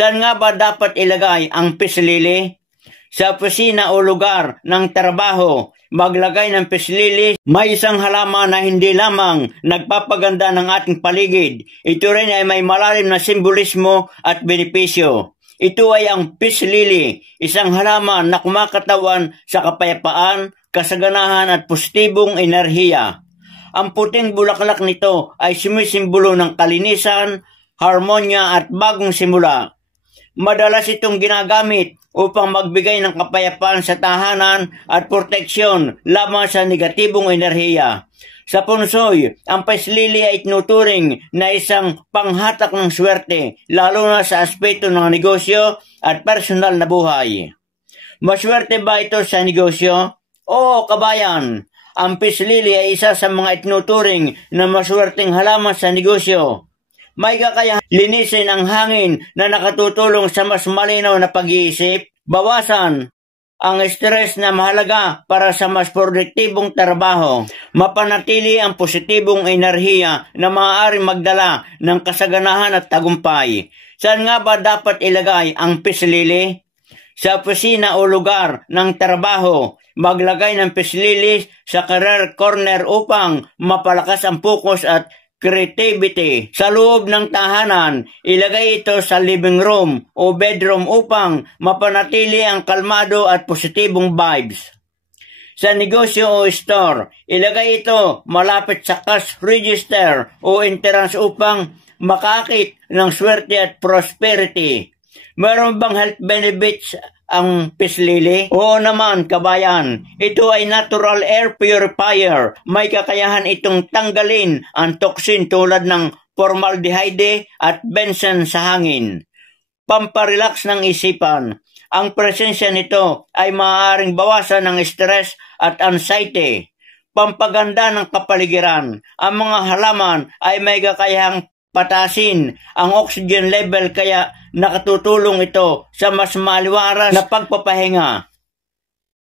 Saan nga ba dapat ilagay ang peace lily? Sa opisina o lugar ng trabaho, maglagay ng peace lily. May isang halaman na hindi lamang nagpapaganda ng ating paligid. Ito rin ay may malalim na simbolismo at benepisyo. Ito ay ang peace lily, isang halaman na kumakatawan sa kapayapaan, kasaganahan at positibong enerhiya. Ang puting bulaklak nito ay sumisimbolo ng kalinisan, harmonya at bagong simula. Madalas itong ginagamit upang magbigay ng kapayapaan sa tahanan at proteksyon laban sa negatibong enerhiya. Sa punsoy, ang peace lily ay tinuturing na isang panghatak ng swerte, lalo na sa aspeto ng negosyo at personal na buhay. Maswerte ba ito sa negosyo? Oo, kabayan. Ang peace lily ay isa sa mga itinuturing na maswerteng halaman sa negosyo. May kakayahan linisin ang hangin na nakatutulong sa mas malinaw na pag-iisip, bawasan ang stress na mahalaga para sa mas produktibong trabaho, mapanatili ang positibong enerhiya na maaaring magdala ng kasaganahan at tagumpay. Saan nga ba dapat ilagay ang peace lily? Sa opisina o lugar ng trabaho, maglagay ng peace lily sa career corner upang mapalakas ang focus at creativity. Sa loob ng tahanan, ilagay ito sa living room o bedroom upang mapanatili ang kalmado at positibong vibes. Sa negosyo o store, ilagay ito malapit sa cash register o entrance upang makakit ng swerte at prosperity. Meron bang health benefits ang peace lily? Oo naman, kabayan. Ito ay natural air purifier. May kakayahan itong tanggalin ang toxin tulad ng formaldehyde at benzene sa hangin. Pamparelax ng isipan. Ang presensya nito ay maaaring bawasan ng stress at anxiety. Pampaganda ng kapaligiran. Ang mga halaman ay may kakayahang patasin ang oxygen level kaya nakatutulong ito sa mas maliwalas na pagpapahinga.